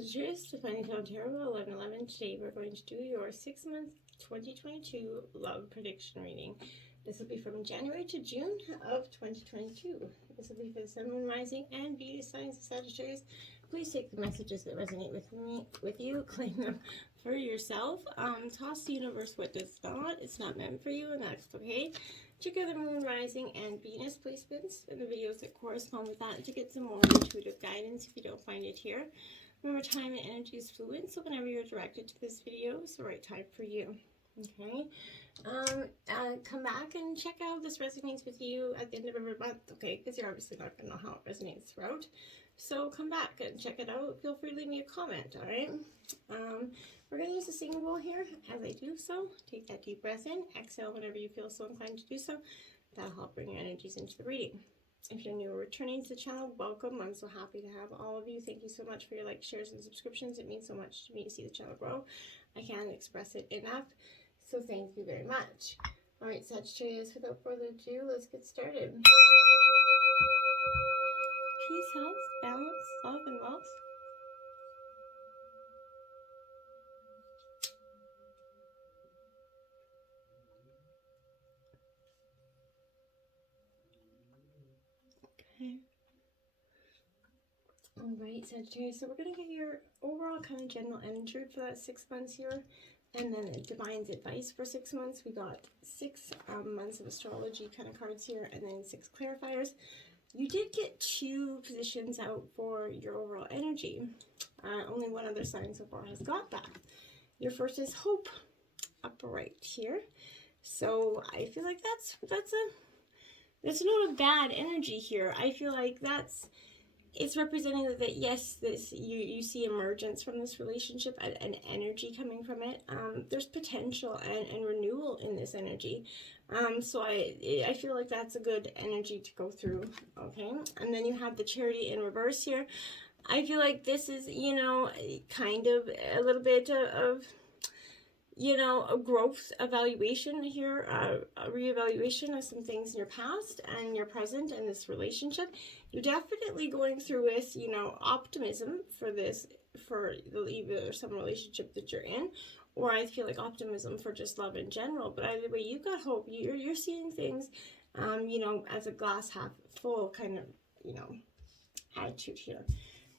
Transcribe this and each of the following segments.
Sagittarius, defining tarot 11/11. Today we're going to do your 6-month 2022 love prediction reading. This will be from January to June of 2022. This will be for the Sun, Moon, Rising, and Venus signs of Sagittarius. Please take the messages that resonate with you, claim them for yourself. Toss the universe what does not. It's not meant for you, and that's okay. Check out the Moon, Rising, and Venus placements in the videos that correspond with that to get some more intuitive guidance if you don't find it here. Remember, time and energy is fluid, so whenever you're directed to this video, it's the right time for you. Okay, come back and check out if this resonates with you at the end of every month, okay, because you're obviously not going to know how it resonates throughout. So come back and check it out. Feel free to leave me a comment, all right? We're going to use a singing bowl here. As I do so, take that deep breath in, exhale whenever you feel so inclined to do so. That'll help bring your energies into the reading. If you're new or returning to the channel, welcome. I'm so happy to have all of you. Thank you so much for your likes, shares, and subscriptions. It means so much to me to see the channel grow. I can't express it enough. So thank you very much. All right, Sagittarius, without further ado, let's get started. Peace, health, balance, love, and wealth. Okay. All right, Sagittarius, so we're going to get your overall kind of general energy for that 6 months here. And then Divine's advice for 6 months. We got 6 months of astrology kind of cards here, and then 6 clarifiers. You did get 2 positions out for your overall energy. Only one other sign so far has got that. Your first is Hope, up right here. So I feel like that's not a bad energy here. I feel like it's representing that yes, you see emergence from this relationship and energy coming from it. There's potential and renewal in this energy. So I feel like that's a good energy to go through. Okay, and then you have the Charity in reverse here. I feel like this is, you know, kind of a little bit of you know, a growth evaluation here, a reevaluation of some things in your past and your present in this relationship. You're definitely going through with, you know, optimism for this, for either some relationship that you're in, or I feel like optimism for just love in general. But either way, you've got hope. You're seeing things, you know, as a glass half full kind of, you know, attitude here.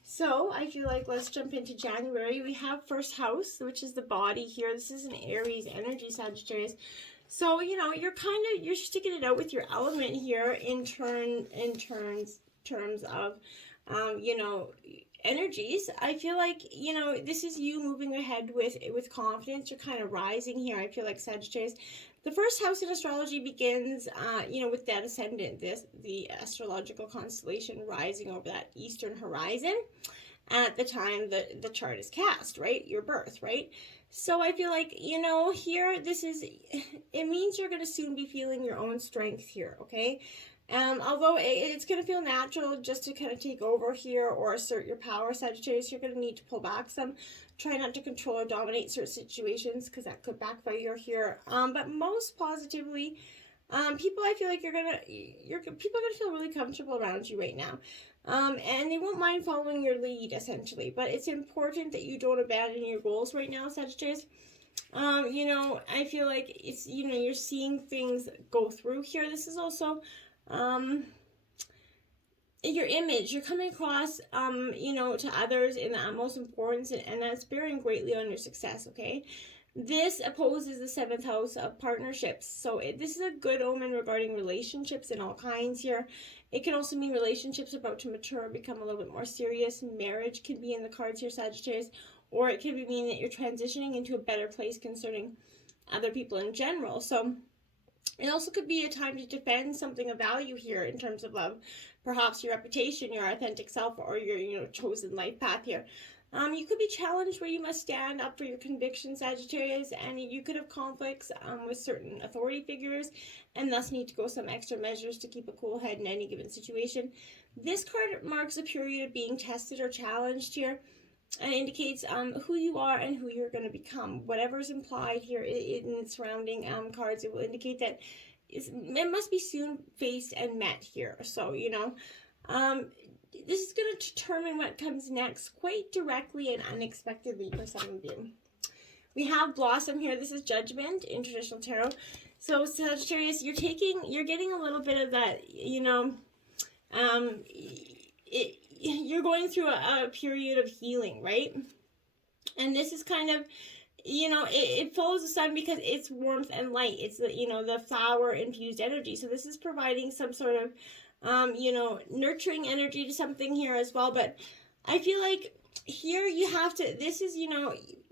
So I feel like let's jump into January. We have first house, which is the body here. This is an Aries energy, Sagittarius. So, you know, you're sticking it out with your element here in terms of, you know, energies. I feel like, you know, this is you moving ahead with confidence. You're kind of rising here. I feel like Sagittarius. The first house in astrology begins, you know, with that ascendant, the astrological constellation rising over that eastern horizon at the time the chart is cast, right? Your birth, right? So I feel like, you know, here, it means you're going to soon be feeling your own strength here, okay? Although it's going to feel natural just to kind of take over here or assert your power, Sagittarius, you're going to need to pull back some. Try not to control or dominate certain situations because that could backfire here. But most positively, people, I feel like people are gonna feel really comfortable around you right now, and they won't mind following your lead essentially. But it's important that you don't abandon your goals right now, Sagittarius. You know, I feel like it's, you know, you're seeing things go through here. This is also your image, you're coming across, you know, to others in the utmost importance, and that's bearing greatly on your success, okay? This opposes the 7th house of partnerships. So this is a good omen regarding relationships in all kinds here. It can also mean relationships about to mature, become a little bit more serious. Marriage can be in the cards here, Sagittarius, or it could be meaning that you're transitioning into a better place concerning other people in general. So it also could be a time to defend something of value here in terms of love. Perhaps your reputation, your authentic self, or your, you know, chosen life path here. You could be challenged where you must stand up for your convictions, Sagittarius, and you could have conflicts with certain authority figures and thus need to go some extra measures to keep a cool head in any given situation. This card marks a period of being tested or challenged here and indicates who you are and who you're going to become. Whatever is implied here in surrounding cards, it will indicate that it must be soon faced and met here. So, you know, This is going to determine what comes next quite directly and unexpectedly for some of you. We have Blossom here. This is Judgment in traditional tarot. So Sagittarius, you're getting a little bit of that, you're going through a period of healing, right? And this is kind of, it follows the sun because it's warmth and light. It's the flower infused energy. So this is providing some sort of, nurturing energy to something here as well. But I feel like here you have to, this is,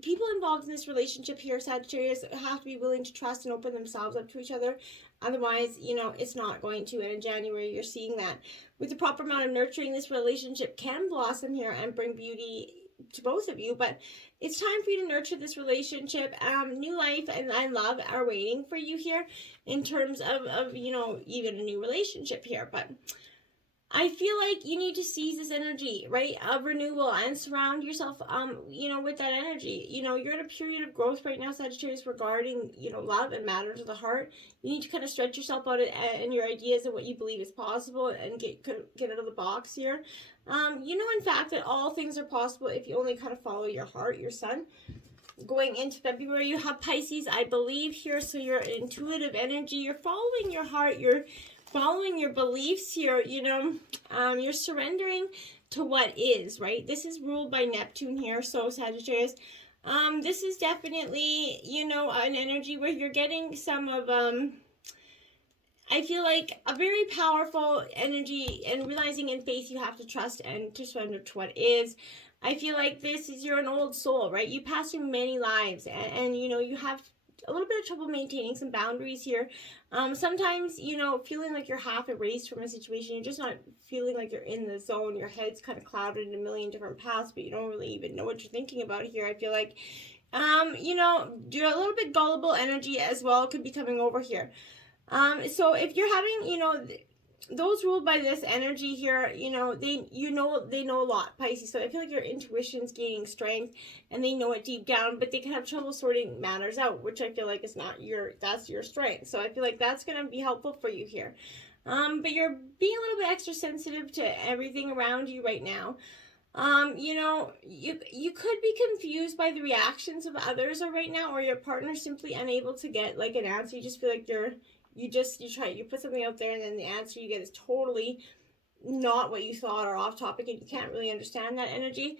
people involved in this relationship here, Sagittarius, have to be willing to trust and open themselves up to each other. Otherwise, it's not going to. And in January, you're seeing that. With the proper amount of nurturing, this relationship can blossom here and bring beauty to both of you. But it's time for you to nurture this relationship. New life and love are waiting for you here in terms of even a new relationship here. But I feel like you need to seize this energy, right, of renewal and surround yourself, with that energy. You're in a period of growth right now, Sagittarius, regarding, love and matters of the heart. You need to kind of stretch yourself out and your ideas of what you believe is possible and get out of the box here. In fact, that all things are possible if you only kind of follow your heart, your sun. Going into February, you have Pisces, I believe, here. So you're intuitive energy. You're following your heart. You're following your beliefs here. You're surrendering to what is, right? This is ruled by Neptune here. So Sagittarius, this is definitely, an energy where you're getting some of, I feel like a very powerful energy, and realizing in faith you have to trust and to surrender to what is. I feel like you're an old soul, right? You pass through many lives and you have a little bit of trouble maintaining some boundaries here. Sometimes, feeling like you're half erased from a situation. You're just not feeling like you're in the zone. Your head's kind of clouded in a million different paths, but you don't really even know what you're thinking about here. I feel like, you're a little bit gullible energy as well could be coming over here. So if you're having, those ruled by this energy here, they know a lot, Pisces. So I feel like your intuition's gaining strength and they know it deep down, but they can have trouble sorting matters out, which I feel like is that's your strength. So I feel like that's going to be helpful for you here. But you're being a little bit extra sensitive to everything around you right now. You could be confused by the reactions of others right now, or your partner's simply unable to get like an answer. You just feel like you put something out there and then the answer you get is totally not what you thought or off topic, and you can't really understand that energy.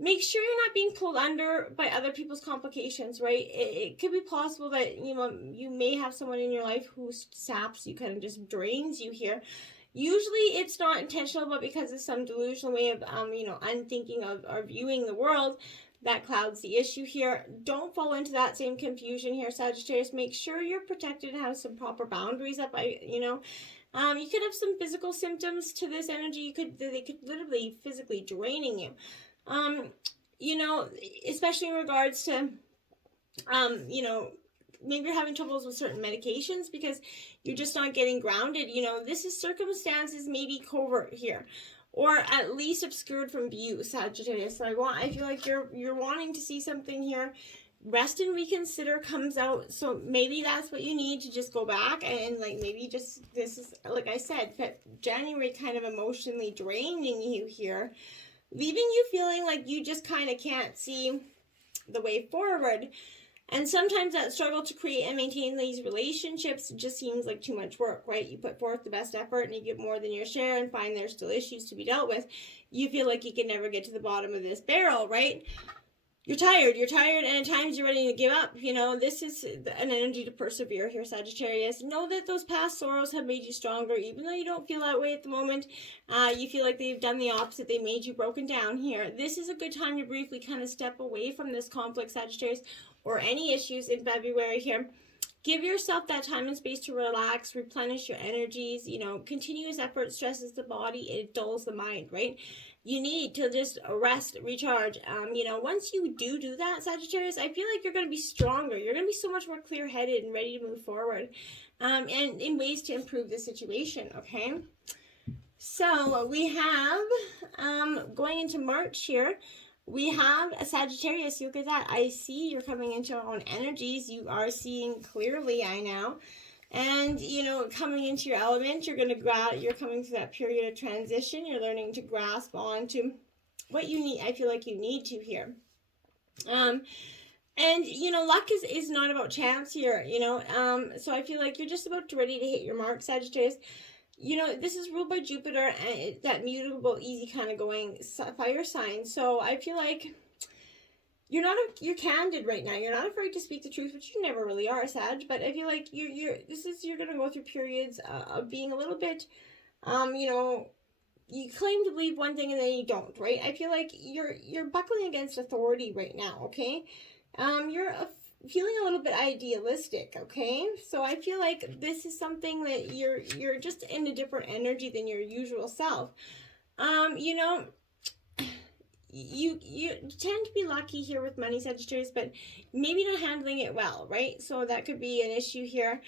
Make sure you're not being pulled under by other people's complications, right? It could be possible that, you may have someone in your life who saps you, kind of just drains you here. Usually it's not intentional, but because of some delusional way of, unthinking of or viewing the world, that clouds the issue here. Don't fall into that same confusion here, Sagittarius. Make sure you're protected and have some proper boundaries up. You could have some physical symptoms to this energy. They could literally physically draining you. Especially in regards to, maybe you're having troubles with certain medications because you're just not getting grounded. This is circumstances maybe covert here, or at least obscured from view, Sagittarius. So I feel like you're wanting to see something here. Rest and reconsider comes out. So maybe that's what you need to just go back and this is, like I said, January kind of emotionally draining you here, leaving you feeling like you just kind of can't see the way forward. And sometimes that struggle to create and maintain these relationships just seems like too much work, right? You put forth the best effort and you give more than your share and find there's still issues to be dealt with. You feel like you can never get to the bottom of this barrel, right? You're tired, and at times you're ready to give up. This is an energy to persevere here, Sagittarius. Know that those past sorrows have made you stronger, even though you don't feel that way at the moment. You feel like they've done the opposite. They made you broken down here. This is a good time to briefly kind of step away from this conflict, Sagittarius, or any issues in February here. Give yourself that time and space to relax, replenish your energies. Continuous effort stresses the body, it dulls the mind, right? You need to just rest, recharge. Once you do that, Sagittarius, I feel like you're going to be stronger. You're going to be so much more clear-headed and ready to move forward, and in ways to improve the situation, okay? So we have, going into March here, we have a Sagittarius. Look at that. I see you're coming into your own energies. You are seeing clearly, I know. And, you know, coming into your element, you're coming through that period of transition. You're learning to grasp onto what you need. I feel like you need to here. And, you know, luck is not about chance here, you know. So I feel like you're just about ready to hit your mark, Sagittarius. You know, this is ruled by Jupiter, and that mutable, easy kind of going fire sign. So I feel like you're candid right now. You're not afraid to speak the truth, which you never really are, Sag. But I feel like you're gonna go through periods of being a little bit, you know, you claim to believe one thing and then you don't, right? I feel like you're buckling against authority right now, okay? You're feeling a little bit idealistic, okay? So I feel like this is something that you're just in a different energy than your usual self. You know, you tend to be lucky here with money, Sagittarius, but maybe not handling it well, right? So that could be an issue here.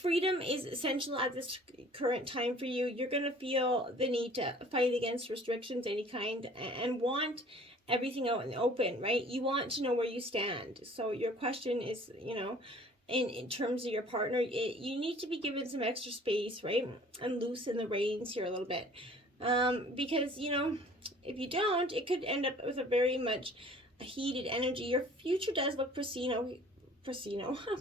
Freedom is essential at this current time for you. You're going to feel the need to fight against restrictions, any kind, and want everything out in the open, right? You want to know where you stand. So your question is, you know, in terms of your partner, you need to be given some extra space, right? And loosen the reins here a little bit. Because, you know, if you don't, it could end up with a very much heated energy. Your future does look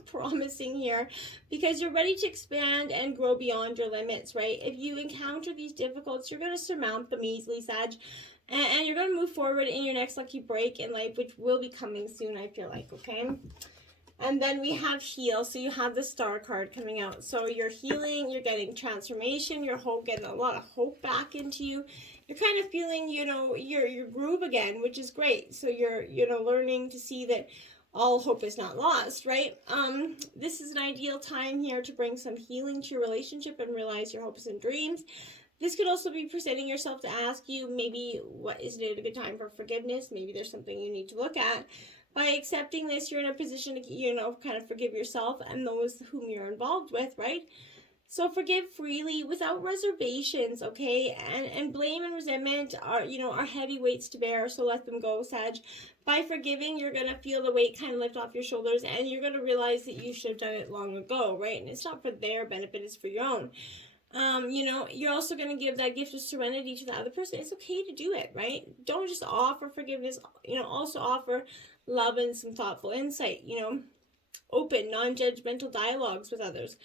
promising here, because you're ready to expand and grow beyond your limits, right? If you encounter these difficulties, you're going to surmount them easily, Sag, and you're going to move forward in your next lucky break in life, which will be coming soon, I feel like, okay? And then we have heal. So you have the star card coming out. So you're healing, you're getting transformation, you're getting a lot of hope back into you. You're kind of feeling, you know, your groove again, which is great. So you're, you know, learning to see that all hope is not lost, right? This is an ideal time here to bring some healing to your relationship and realize your hopes and dreams. This could also be presenting yourself to ask you, maybe, what isn't it a good time for forgiveness? Maybe there's something you need to look at. By accepting this, you're in a position to, you know, kind of forgive yourself and those whom you're involved with, right? So forgive freely without reservations, okay? And blame and resentment are, you know, are heavy weights to bear, so let them go, Sag. By forgiving, you're going to feel the weight kind of lift off your shoulders, and you're going to realize that you should have done it long ago, right? And it's not for their benefit, it's for your own. You know, you're also going to give that gift of serenity to the other person. It's okay to do it, right? Don't just offer forgiveness, you know, also offer love and some thoughtful insight, you know, open, non-judgmental dialogues with others.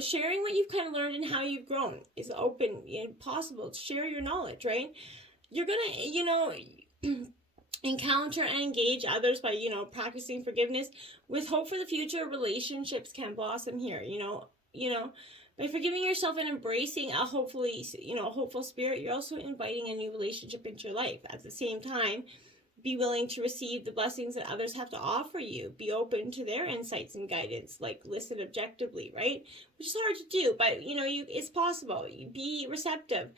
Sharing what you've kind of learned and how you've grown is open and possible. Share your knowledge, right? You're going to, you know, encounter and engage others by, you know, practicing forgiveness. With hope for the future, relationships can blossom here, you know, by forgiving yourself and embracing a hopeful spirit, you're also inviting a new relationship into your life. At the same time, be willing to receive the blessings that others have to offer you. Be open to their insights and guidance, like listen objectively, right? Which is hard to do, but, you know, it's possible. Be receptive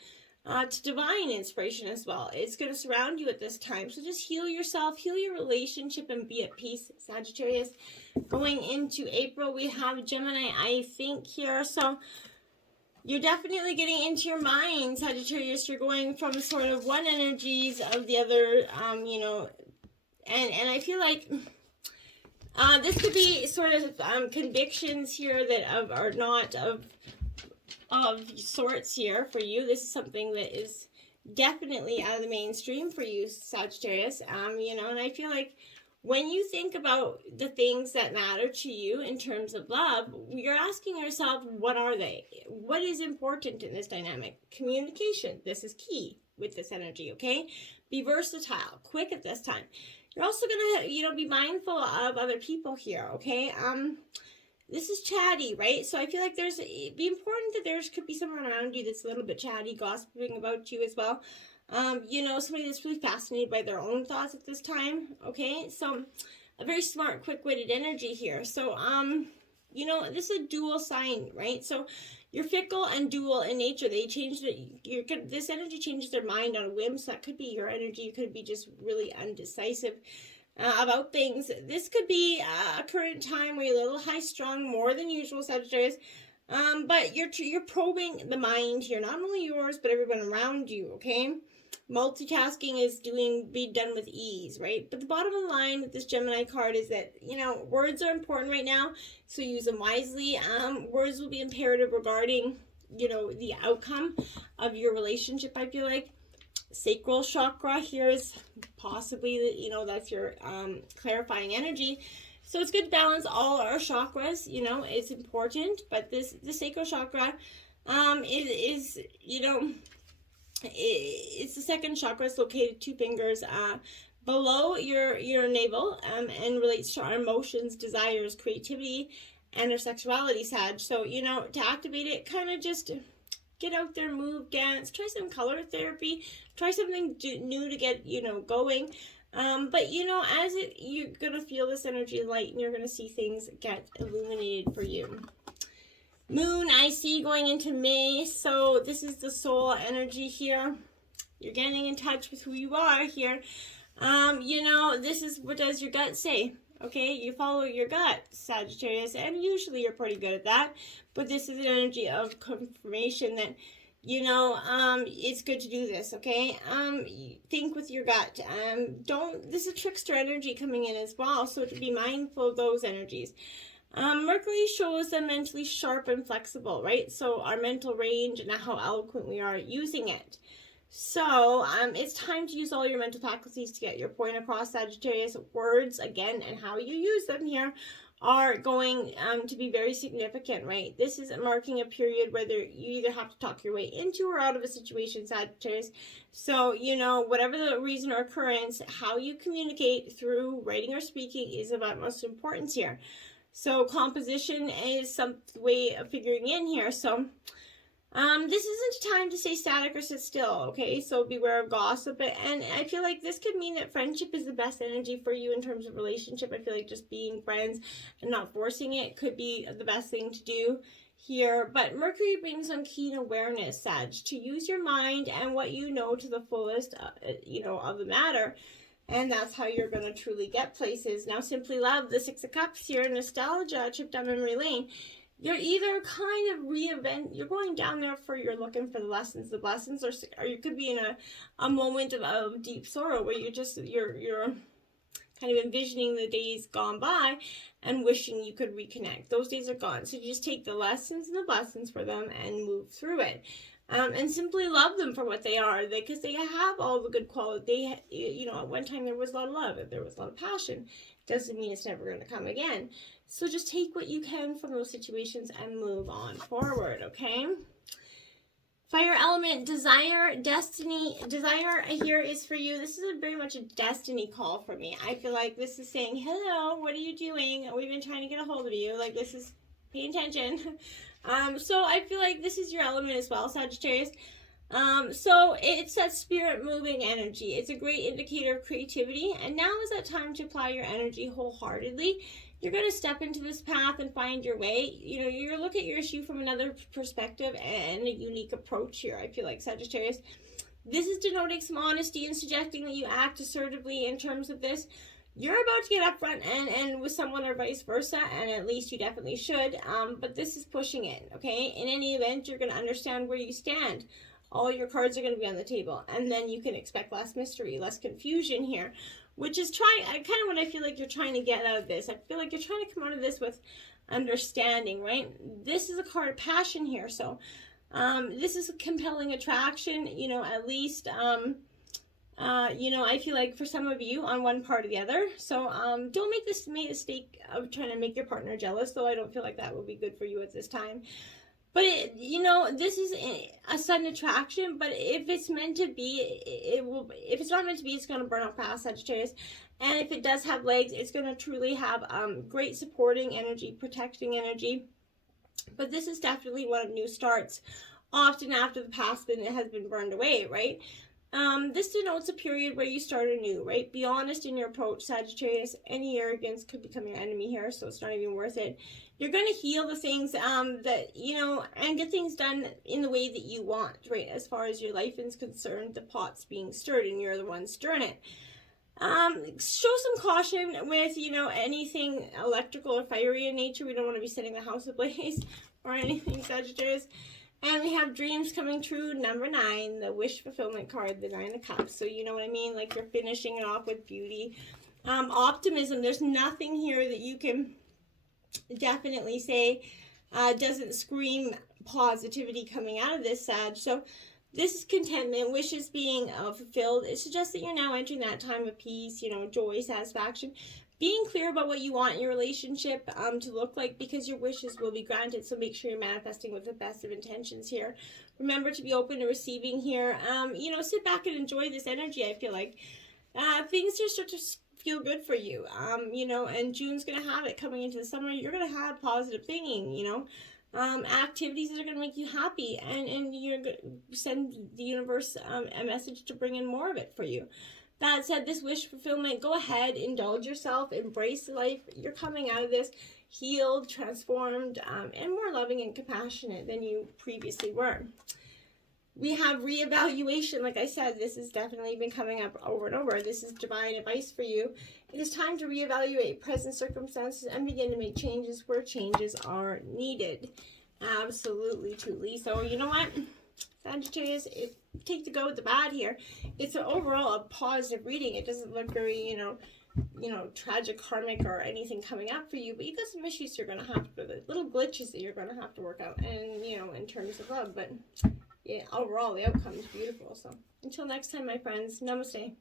to divine inspiration as well. It's going to surround you at this time. So just heal yourself, heal your relationship, and be at peace, Sagittarius. Going into April, we have Gemini, I think, here. So you're definitely getting into your mind, Sagittarius. You're going from sort of one energies of the other, you know, and I feel like this could be sort of convictions here that are not of sorts here for you. This is something that is definitely out of the mainstream for you, Sagittarius. You know, and I feel like when you think about the things that matter to you in terms of love, you're asking yourself, what are they? What is important in this dynamic? Communication. This is key with this energy, okay? Be versatile, quick at this time. You're also going to, you know, be mindful of other people here, okay? This is chatty, right? So I feel like it'd be important that there could be someone around you that's a little bit chatty, gossiping about you as well. You know, somebody that's really fascinated by their own thoughts at this time, okay? So a very smart, quick-witted energy here. So, you know, this is a dual sign, right? So you're fickle and dual in nature. They change this energy changes their mind on a whim. So that could be your energy. You could be just really undecisive about things. This could be a current time where you're a little high-strung, more than usual, Sagittarius. But you're probing the mind here, not only yours, but everyone around you, okay? multitasking is be done with ease, right? But the bottom of the line with this Gemini card is that, words are important right now, so use them wisely. Words will be imperative regarding, the outcome of your relationship, I feel like. Sacral Chakra here is possibly, that's your clarifying energy. So it's good to balance all our chakras, it's important. But the Sacral Chakra is it's the second chakra. It's located 2 fingers below your navel, and relates to our emotions, desires, creativity, and our sexuality, Sag. So, to activate it, kind of just get out there, move, dance, try some color therapy, try something new to get, going. But, you're going to feel this energy light, and you're going to see things get illuminated for you. Moon, I see going into May, so this is the soul energy here. You're getting in touch with who you are here. This is what does your gut say, okay? You follow your gut, Sagittarius, and usually you're pretty good at that. But this is an energy of confirmation that, it's good to do this, okay? Think with your gut. This is a trickster energy coming in as well, so to be mindful of those energies. Mercury shows them mentally sharp and flexible, right? So our mental range and how eloquent we are using it. So it's time to use all your mental faculties to get your point across, Sagittarius. Words, again, and how you use them here are going to be very significant, right? This is marking a period where you either have to talk your way into or out of a situation, Sagittarius. So, whatever the reason or occurrence, how you communicate through writing or speaking is of utmost importance here. So composition is some way of figuring in here. So this isn't a time to stay static or sit still, okay? So beware of gossip. And I feel like this could mean that friendship is the best energy for you in terms of relationship. I feel like just being friends and not forcing it could be the best thing to do here. But Mercury brings on keen awareness, Sag, to use your mind and what you know to the fullest, of the matter. And that's how you're going to truly get places. Now, simply love, the 6 of Cups here, nostalgia, trip down memory lane. You're either kind of you're going down there you're looking for the lessons, or you could be in a moment of deep sorrow where you're kind of envisioning the days gone by and wishing you could reconnect. Those days are gone. So you just take the lessons and the blessings for them and move through it. And simply love them for what they are, because they have all the good quality. At one time there was a lot of love, there was a lot of passion. Doesn't mean it's never going to come again. So just take what you can from those situations and move on forward, okay? Fire element, desire, destiny. Desire here is for you. This is very much a destiny call for me. I feel like this is saying, hello, what are you doing? We've been trying to get a hold of you. Like, this is, pay attention. So I feel like this is your element as well, Sagittarius. So it's that spirit moving energy. It's a great indicator of creativity. And now is that time to apply your energy wholeheartedly. You're going to step into this path and find your way. You look at your issue from another perspective and a unique approach here, I feel like, Sagittarius. This is denoting some honesty and suggesting that you act assertively in terms of this. You're about to get up front and with someone or vice versa, and at least you definitely should, but this is pushing it, okay? In any event, you're going to understand where you stand. All your cards are going to be on the table, and then you can expect less mystery, less confusion here, which is kind of what I feel like you're trying to get out of this. I feel like you're trying to come out of this with understanding, right? This is a card of passion here, so this is a compelling attraction, at least... I feel like for some of you on one part or the other. So don't make this mistake of trying to make your partner jealous, though I don't feel like that would be good for you at this time. But, this is a sudden attraction, but if it's meant to be, it will. If it's not meant to be, it's going to burn out fast, Sagittarius. And if it does have legs, it's going to truly have great supporting energy, protecting energy. But this is definitely one of new starts, often after the past has been burned away, right? This denotes a period where you start anew, right? Be honest in your approach, Sagittarius. Any arrogance could become your enemy here, so it's not even worth it. You're going to heal the things that, and get things done in the way that you want, right? As far as your life is concerned, the pot's being stirred and you're the one stirring it. Show some caution with, anything electrical or fiery in nature. We don't want to be setting the house ablaze or anything, Sagittarius. And we have dreams coming true, number 9, the wish fulfillment card, the 9 of Cups. So you know what I mean? Like you're finishing it off with beauty. Optimism, there's nothing here that you can definitely say doesn't scream positivity coming out of this, Sag. So this is contentment, wishes being fulfilled. It suggests that you're now entering that time of peace, you know, joy, satisfaction. Being clear about what you want your relationship to look like, because your wishes will be granted. So make sure you're manifesting with the best of intentions here. Remember to be open to receiving here. You know, sit back and enjoy this energy. I feel like things just start to feel good for you. You know, and June's going to have it coming into the summer. You're going to have positive thinking, you know. Activities that are going to make you happy, and you're going to send the universe a message to bring in more of it for you. That said, this wish fulfillment, go ahead, indulge yourself, embrace life. You're coming out of this healed, transformed, and more loving and compassionate than you previously were. We have reevaluation. Like I said, this has definitely been coming up over and over. This is divine advice for you. It is time to reevaluate present circumstances and begin to make changes where changes are needed. Absolutely, truly. So you know what, Sagittarius, take the good with the bad here. It's overall a positive reading. It doesn't look very, you know, tragic, karmic, or anything coming up for you. But you got some issues you're going to have to, little glitches that you're going to have to work out. And, you know, in terms of love. But yeah, overall, the outcome is beautiful. So until next time, my friends, namaste.